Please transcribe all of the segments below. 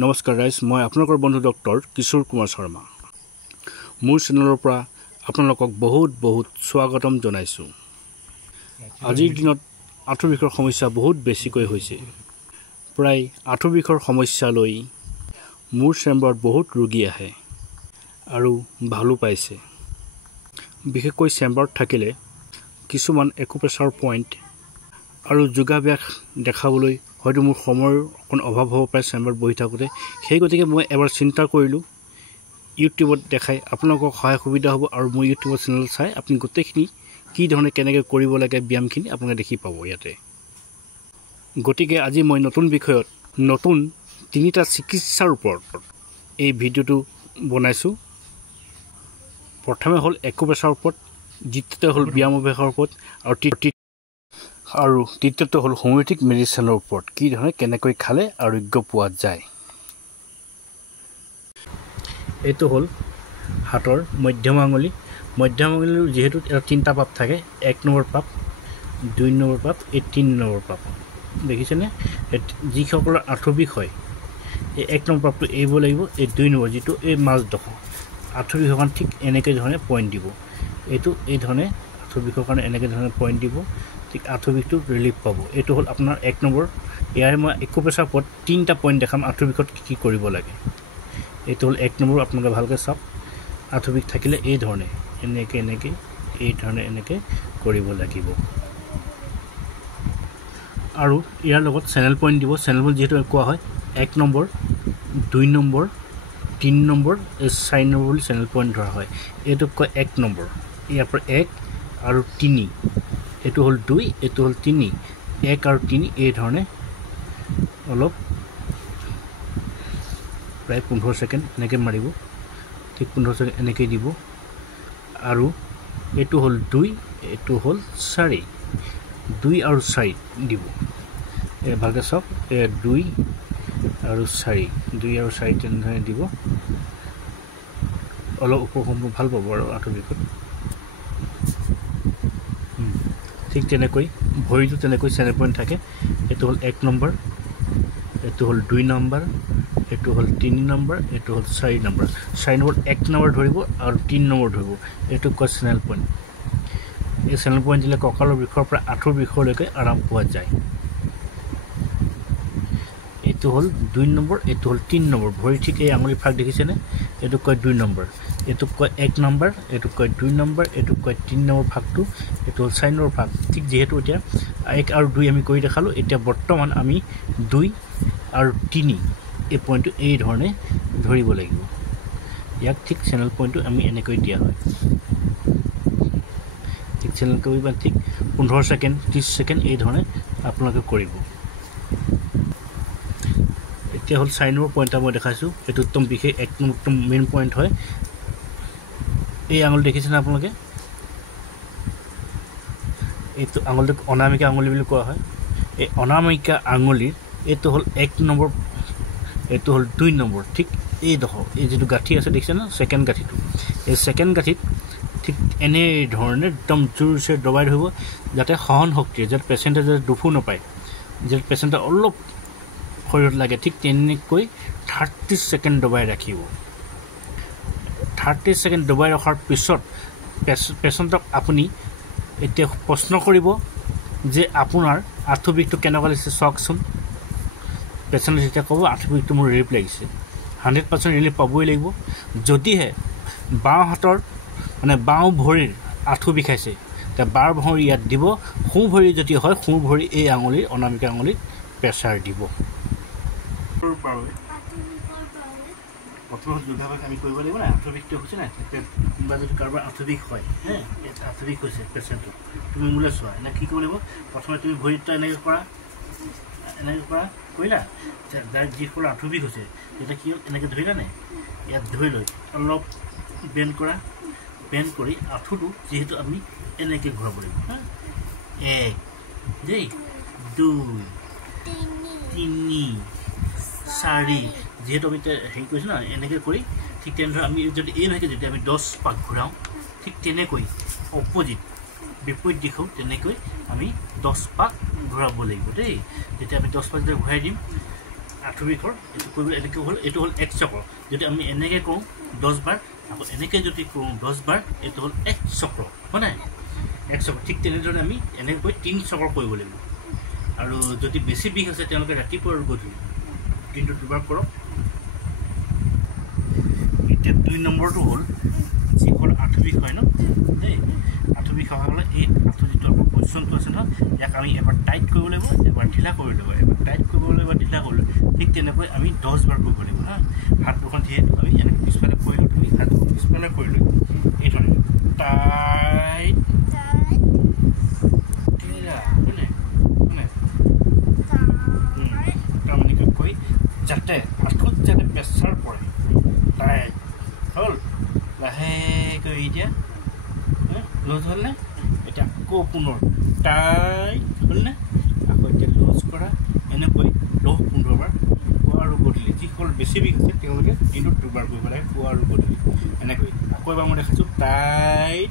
নমস্কাৰ ৰাইজ, মই আপোনালোকৰ বন্ধু ডক্টৰ কিশোৰ কুমাৰ শৰ্মা। মোৰ চেনেলৰ পৰা আপোনালোকক বহুত স্বাগতম জনাইছোঁ। আজিৰ দিনত আঁঠু বিষৰ সমস্যা বহুত বেছিকৈ হৈছে। প্ৰায় আঁঠু বিষৰ সমস্যা লৈ মোৰ চেম্বাৰত বহুত ৰোগী আহে আৰু ভালো পাইছে। বিশেষকৈ চেম্বাৰত থাকিলে কিছুমান একুপ্ৰেছাৰ পইণ্ট আৰু যোগাভ্যাস দেখাবলৈ হয়তো মোৰ সময়ৰ অকণ অভাৱ হ'ব পাৰে চেম্বাৰত বহি থাকোঁতে। সেই গতিকে মই এবাৰ চিন্তা কৰিলোঁ ইউটিউবত দেখাই আপোনালোকক সহায় সুবিধা হ'ব আৰু মোৰ ইউটিউবৰ চেনেল চাই আপুনি গোটেইখিনি কি ধৰণে কেনেকৈ কৰিব লাগে ব্যায়ামখিনি আপোনালোকে দেখি পাব ইয়াতে। গতিকে আজি মই নতুন বিষয়ত নতুন 3টা চিকিৎসাৰ ওপৰত এই ভিডিঅ'টো বনাইছোঁ। প্ৰথমে হ'ল একুপ্ৰেছাৰৰ ওপৰত, দ্বিতীয়তে হ'ল ব্যায়াম অভ্যাসৰ ওপৰত আৰু তৃতীয়তে হ'ল হোমিঅ'পেথিক মেডিচিনৰ ওপৰত কি ধৰণে কেনেকৈ খালে আৰোগ্য পোৱা যায়। এইটো হ'ল হাতৰ মধ্যম আঙুলি। মধ্যম আঙুলিৰ যিহেতু 3টা পাপ থাকে, 1 নম্বৰ পাপ, 2 নম্বৰ পাপ, 3 নম্বৰ পাপ। দেখিছেনে? যিসকলৰ আঁঠু বিষ হয় এই 1 নম্বৰ পাপটো এৰিব লাগিব। এই 2 নম্বৰ যিটো এই মাজডোখৰ আঁঠু বিষৰ কাৰণে ঠিক এনেকৈ ধৰণে পইণ্ট দিব। এইটো এই ধৰণে আঁঠু বিষৰ কাৰণে এনেকৈ ধৰণে পইণ্ট দিব, ঠিক আঁঠু বিষটো ৰিলিফ পাব। এইটো হ'ল আপোনাৰ 1 নম্বৰ। ইয়াৰে মই একুপ্ৰেছাৰৰ ওপৰত 3টা পইণ্ট দেখাম আঁঠু বিষত কি কৰিব লাগে। এইটো হ'ল 1 নম্বৰ। আপোনালোকে ভালকৈ চাওক। আঁঠু বিষ থাকিলে এই ধৰণে এনেকৈ এই ধৰণে এনেকৈ কৰিব লাগিব। আৰু ইয়াৰ লগত চেনেল পইণ্ট দিব। চেনেল পইণ্ট যিহেতু কোৱা হয় 1 নম্বৰ, 2 নম্বৰ, 3 নম্বৰ, 4 নম্বৰ বুলি চেনেল পইণ্ট ধৰা হয়। এইটোক কয় 1 নম্বৰ। ইয়াৰ পৰা 1 আৰু 3, এইটো হ'ল 2, এইটো হ'ল 3, 1 আৰু 3 এই ধৰণে অলপ প্ৰায় 15 ছেকেণ্ড এনেকৈ মাৰিব। ঠিক 15 ছেকেণ্ড এনেকৈ দিব। আৰু এইটো হ'ল 2, এইটো হ'ল 4, 2 আৰু 4 দিব। ভালকৈ চাওক, 2 আৰু 4, 2 আৰু 4 তেনেধৰণে দিব। অলপ উপশম ভাল পাব আৰু আঁঠু বিষত। ঠিক তেনেকৈ ভৰিটো তেনেকৈ চেনেল পইণ্ট থাকে। এইটো হ'ল 1 নম্বৰ, এইটো হ'ল 2 নম্বৰ, এইটো হ'ল 3 নম্বৰ, এইটো হ'ল 4 নম্বৰ। 4 নম্বৰ 1 নম্বৰ ধৰিব আৰু 3 নম্বৰ ধৰিব। এইটোক কয় চেনেল পইণ্ট। এই চেনেল পইণ্ট দিলে কঁকালৰ বিষৰ পৰা আঁঠুৰ বিষলৈকে আৰাম পোৱা যায়। এইটো হ'ল 2 নম্বৰ, এইটো হ'ল 3 নম্বৰ। ভৰি ঠিক এই আঙুলি ফাক দেখিছেনে? এইটোক কয় 2 নম্বৰ, এইটোক কয় 1 নম্বৰ, এইটোক কয় 2 নম্বৰ, এইটোক কয় 3 নম্বৰ ভাগটো, এইটো হ'ল 4 নম্বৰ ভাগ। ঠিক যিহেতু এতিয়া 1 আৰু 2 আমি কৰি দেখালোঁ, এতিয়া বৰ্তমান আমি 2 আৰু 3 এই পইণ্টটো এই ধৰণে ধৰিব লাগিব। ইয়াক ঠিক চেনেল পইণ্টটো আমি এনেকৈ দিয়া হয়। ঠিক চেনেল কৰিব ঠিক 15 ছেকেণ্ড, 30 ছেকেণ্ড এই ধৰণে আপোনালোকে কৰিব। এতিয়া হ'ল 4 নম্বৰ পইণ্ট এটা মই দেখাইছোঁ। এইটো একদম বিশেষ একদম মেইন পইণ্ট হয়। এই আঙুলি দেখিছেনে আপোনালোকে? এইটো আঙুলিটোক অনামিকা আঙুলি বুলি কোৱা হয়। এই অনামিকা আঙুলিৰ এইটো হ'ল 1 নম্বৰ, এইটো হ'ল 2 নম্বৰ। ঠিক এইডোখৰ এই যিটো গাঁঠি আছে দেখিছেনে? ছেকেণ্ড গাঁঠিটো। এই ছেকেণ্ড গাঁঠিত ঠিক এনেধৰণে একদম জোৰছে দবাই ধৰিব, যাতে সহন শক্তিয়ে, যাতে পেচেণ্টে যাতে দুখো নাপায়, যাতে পেচেণ্টে অলপ শৰীৰত লাগে। ঠিক তেনেকৈ 30 ছেকেণ্ড দবাই ৰাখিব। 30 ছেকেণ্ড দবাই ৰখাৰ পিছত পেচেণ্টক আপুনি এতিয়া প্ৰশ্ন কৰিব যে আপোনাৰ আঁঠু বিষটো কেনেকুৱা লাগিছে চাওকচোন। পেচেণ্টে যেতিয়া ক'ব আঁঠু বিষটো মোৰ ৰিলিফ লাগিছে, 100% ৰিলিফ পাবই লাগিব। যদিহে বাওঁ হাতৰ বাওঁ ভৰিৰ আঁঠু বিষাইছে, তেতিয়া বাওঁ ভৰি ইয়াত দিব। সোঁ ভৰি যদি হয়, সোঁ ভৰি এই আঙুলিৰ অনামিকা আঙুলিত প্ৰেছাৰ দিব। প্ৰথম যোগাভ্যাস আমি কৰিব লাগিব না। আঁঠু বিষটো হৈছে নাই, কোনোবা যদি কাৰোবাৰ আঁঠু বিষ হয়, আঁঠু বিষ হৈছে পেচেণ্টটো, তুমি মোলৈ চোৱা। এনেকৈ কি কৰিব লাগিব? প্ৰথমে তুমি ভৰিটো এনেকৈ কৰা, এনেকৈ কৰা, কৰিলা। যাৰ যিসকলৰ আঁঠু বিষ হৈছে তেতিয়া কি হ'ল, এনেকৈ ধৰিলা নাই, ইয়াত ধৰি লৈ অলপ বেণ্ড কৰা। বেণ্ড কৰি আঁঠুটো যিহেতু আমি এনেকৈ ঘূৰাব লাগিব। 1 দেই, 2, 3, 4, যিহেতু আমি এতিয়া হেৰি কৰিছোঁ না, এনেকৈ কৰি ঠিক তেনেদৰে আমি যদি এইভাগে যদি আমি 10 পাক ঘূৰাওঁ, ঠিক তেনেকৈ অপজিট বিপৰীত দিশো তেনেকৈ আমি 10 পাক ঘূৰাব লাগিব দেই। যেতিয়া আমি 10 পাক যেতিয়া ঘূৰাই দিম, আঁঠু বিষৰ এইটো কৰিবলৈ এনেকৈ হ'ল এইটো হ'ল 1 চক্ৰ যদি আমি এনেকৈ কৰোঁ 10 বাৰ আকৌ এনেকৈ যদি কৰোঁ 10 বাৰ এইটো হ'ল 1 চক্ৰ হয় নাই 1 চক্ৰ ঠিক তেনেদৰে আমি এনেকৈ 3 চক্ৰ কৰিব লাগিব আৰু যদি বেছি বিষ আছে তেওঁলোকে ৰাতিপুৱা আৰু গধূলি কিন্তু দুবাৰ কৰক এতিয়া 2 নম্বৰটো হ'ল যিসকল আঁঠু বিষ হয় ন দেই আঁঠু বিষ হ'লে এই আঁঠু যিটো আমাৰ পজিশ্যনটো আছে ন ইয়াক আমি এবাৰ টাইট কৰিব লাগিব এবাৰ ঢিলা কৰিব লাগিব এবাৰ টাইট কৰিব লাগিব ঢিলা কৰিব লাগিব ঠিক তেনেকৈ আমি 10 বাৰ কৰিব লাগিব হা হাত দুখন যিহেতু আমি এনেকৈ পিছফালে কৰিলোঁ তুমি হাত দুখন পিছফালে কৰিলোঁ এইধৰণে টাইট কৈ যাতে আঁঠুত যাতে প্ৰেছাৰ পৰে টাইট হ'ল লাহেকৈ এতিয়া লুজ হ'লনে এতিয়া আকৌ পুনৰ টাইট হ'লনে আকৌ এতিয়া লুজ কৰা এনেকৈ 10-15 বাৰ পুৱা আৰু গধূলি যিসকল বেছি বিষ আছে তেওঁলোকে দিনটোত 2 বাৰ কৰিব লাগে পুৱা আৰু গধূলি এনেকৈ আকৌ এবাৰ মই দেখাইছোঁ টাইট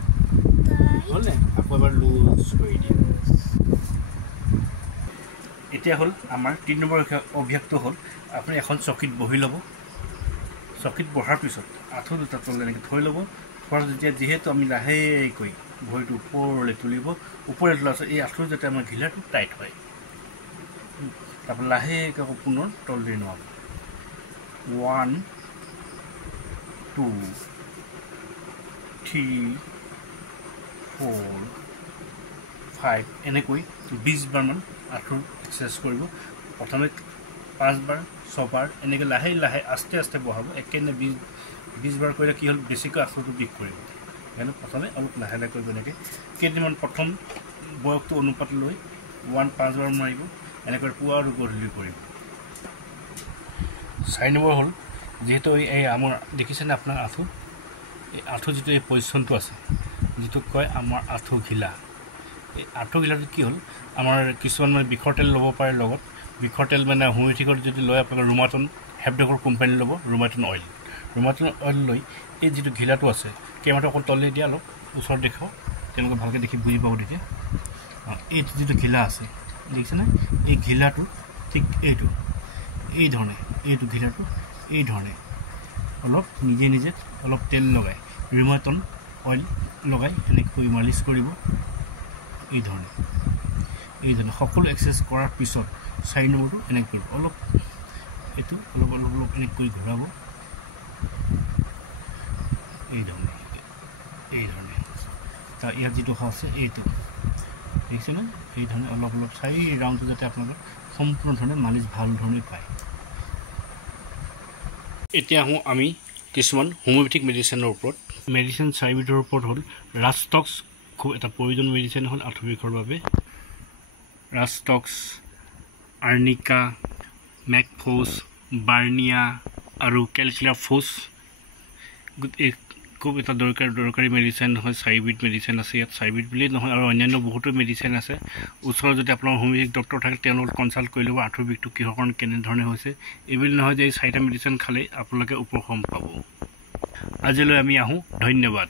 হ'লনে আকৌ এবাৰ লুজ কৰি দিয়ে এতিয়া হ'ল আমাৰ 3 নম্বৰ অভ্যাসটো হ'ল আপুনি এখন চকীত বহি ল'ব চকীত বহাৰ পিছত আঁঠু দুটা তললৈ এনেকৈ থৈ ল'ব থোৱাৰ যেতিয়া যিহেতু আমি লাহেকৈ ভৰিটো ওপৰলৈ তুলিব ওপৰলৈ তোলাৰ পিছত এই আঁঠুৰ যাতে আমাৰ ঘিলাটো টাইট হয় তাৰপৰা লাহেকৈ আকৌ পুনৰ তললৈ নমাব 1 2 3 4 5 এনেকৈ 20 বাৰমান আঁঠুৰ এক্সাৰচাইজ কৰিব প্ৰথমে 5 বাৰ 6 বাৰ এনেকৈ লাহে লাহে আস্তে আস্তে বহাব একেদিনাই 20 বাৰ কৰিলে কি হ'ল বেছিকৈ আঁঠুটো বিষ কৰিব সেইকাৰণে প্ৰথমে অলপ লাহে লাহে কৰিব এনেকৈ কেইদিনমান প্ৰথম বয়সটো অনুপাত লৈ 5 বাৰ মাৰিব এনেকৈ পুৱা আৰু গধূলি কৰিব 4 নম্বৰ হ'ল যিহেতু এই আমাৰ দেখিছেনে আপোনাৰ আঁঠু এই আঁঠু যিটো এই পজিশ্যনটো আছে যিটোক কয় আমাৰ আঁঠু ঘিলা এই আঁঠু ঘিলাটো কি হ'ল আমাৰ কিছুমান মানে বিষৰ তেল ল'ব পাৰে লগত বিষৰ তেল মানে হোমিওপেথিকত যদি লয় আপোনালোকে ৰুমাটন হেপডকৰ কোম্পানী ল'ব ৰুমাটন অইল লৈ এই যিটো ঘিলাটো আছে কেমেৰাটো অকল তললৈ দিয়া অলপ ওচৰত দেখাওক তেওঁলোকে ভালকৈ দেখি বুজি পাব তেতিয়া এই যিটো ঘিলা আছে দেখিছেনে এই ঘিলাটো ঠিক এইধৰণে এইটো ঘিলাটো এইধৰণে অলপ নিজে নিজে অলপ তেল লগাই ৰুমাটন অইল লগাই এনেকৈ মালিচ কৰিব এইধৰণে সকলো এক্সাৰচাইজ কৰাৰ পিছত 4 নম্বৰটো এনেকৈ কৰিব অলপ এইটো অলপ অলপ অলপ এনেকৈ কৰি ঘূৰাব এইধৰণে তাৰ ইয়াত যিটো আছে এইটো দেখিছেনে এইধৰণে অলপ অলপ 4 ৰাউণ্ডটো যাতে আপোনালোকে সম্পূৰ্ণ ধৰণে মালিচ ভাল ধৰণে পায় এতিয়া আহোঁ আমি কিছুমান হোমিওপেথিক মেডিচিনৰ ওপৰত মেডিচিন 4বিধৰ ওপৰত হ'ল ৰাষ্টক্স খুব এটা প্ৰয়োজন মেডিচিন হ'ল আঁঠু বিষৰ বাবে ৰাষ্টক্স আৰ্নিকা মেকফোজ বাৰ্নিয়া আৰু কেলকুলাৰ ফোজ এই খুব এটা দৰকাৰী মেডিচিন হয় 4বিধ মেডিচিন আছে ইয়াত 4বিধ বুলিয়েই নহয় আৰু অন্যান্য বহুতো মেডিচিন আছে ওচৰত যদি আপোনাৰ হোমিওপেথিক ডক্টৰ থাকে তেওঁলোকক কনচাল্ট কৰি ল'ব আঁঠুৰ বিষটো কিহৰ কাৰণে কেনেধৰণে হৈছে এইবুলি নহয় যে এই 4টা মেডিচিন খালেই আপোনালোকে উপশম পাব আজিলৈ আমি আহোঁ ধন্যবাদ